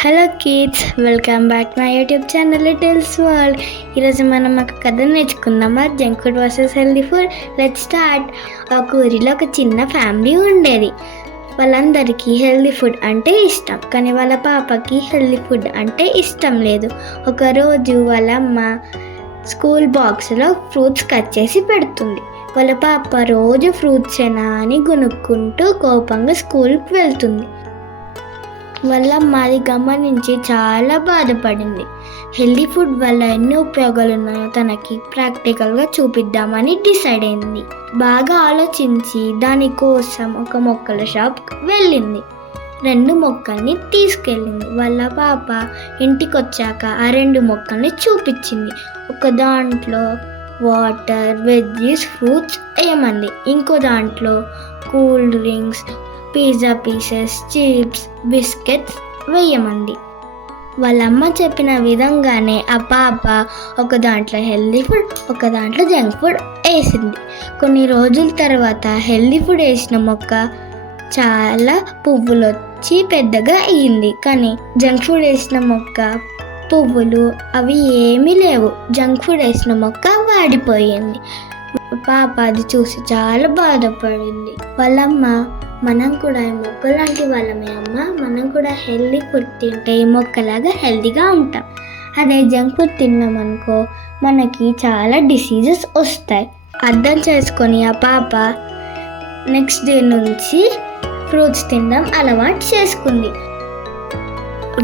Hello kids, welcome back my YouTube channel littles world. ఈరోజు మనం ఒక కథ నేర్చుకుందామా? Junk food versus healthy food. Let's start. ఒక ఊరిలో ఒక చిన్న ఫ్యామిలీ ఉండేది. వాళ్ళందరికీ హెల్దీ ఫుడ్ అంటే ఇష్టం, కానీ వాళ్ళ పాపకి హెల్దీ ఫుడ్ అంటే ఇష్టం లేదు. ఒకరోజు వాళ్ళ అమ్మ స్కూల్ బాక్స్లో ఫ్రూట్స్ కట్ చేసి పెడుతుంది. వాళ్ళ పాప రోజు ఫ్రూట్సేనా అని గునుక్కుంటూ కోపంగా స్కూల్కి వెళ్తుంది. వాళ్ళ అది గమనించి చాలా బాధపడింది. హెల్దీ ఫుడ్ వల్ల ఎన్ని ఉపయోగాలు ఉన్నాయో తనకి ప్రాక్టికల్గా చూపిద్దామని డిసైడ్ అయింది. బాగా ఆలోచించి దానికోసం ఒక మొక్కల షాప్కి వెళ్ళింది. 2 మొక్కల్ని తీసుకెళ్ళింది. వాళ్ళ పాప ఇంటికి వచ్చాక ఆ 2 మొక్కల్ని చూపించింది. ఒక దాంట్లో వాటర్, వెజ్జీస్, ఫ్రూట్స్ వేయమంది. ఇంకో దాంట్లో cool drinks, pizza pieces, chips, biscuits వేయమంది. వాళ్ళమ్మ చెప్పిన విధంగానే ఆ పాప ఒక దాంట్లో హెల్దీ ఫుడ్, ఒక దాంట్లో జంక్ ఫుడ్ వేసింది. కొన్ని రోజుల తర్వాత హెల్దీ ఫుడ్ వేసిన మొక్క చాలా పువ్వులు వచ్చి పెద్దగా అయ్యింది. కానీ జంక్ ఫుడ్ వేసిన మొక్క పువ్వులు అవి ఏమీ లేవు. జంక్ ఫుడ్ వేసిన మొక్క వాడిపోయింది. పాప అది చూసి చాలా బాధపడింది. వాళ్ళమ్మ, మనం కూడా ఈ మొక్క లాంటి వాళ్ళమే అమ్మ, మనం కూడా హెల్దీ ఫుడ్ తింటే ఈ మొక్కలాగా హెల్దీగా ఉంటాం. అదే జంక్ ఫుడ్ తిన్నామనుకో మనకి చాలా డిసీజెస్ వస్తాయి. అర్థం చేసుకొని ఆ పాప నెక్స్ట్ డే నుంచి ఫ్రూట్స్ తినడం అలవాటు చేసుకుంది.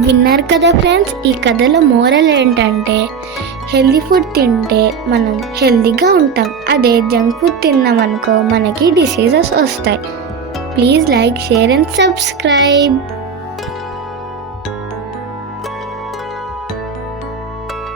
విన్నారు కదా ఫ్రెండ్స్, ఈ కథలో మోరల్ ఏంటంటే హెల్దీ ఫుడ్ తింటే మనం హెల్దీగా ఉంటాం. అదే జంక్ ఫుడ్ తిన్నామనుకో మనకి డిసీజెస్ వస్తాయి. Please like, share and subscribe.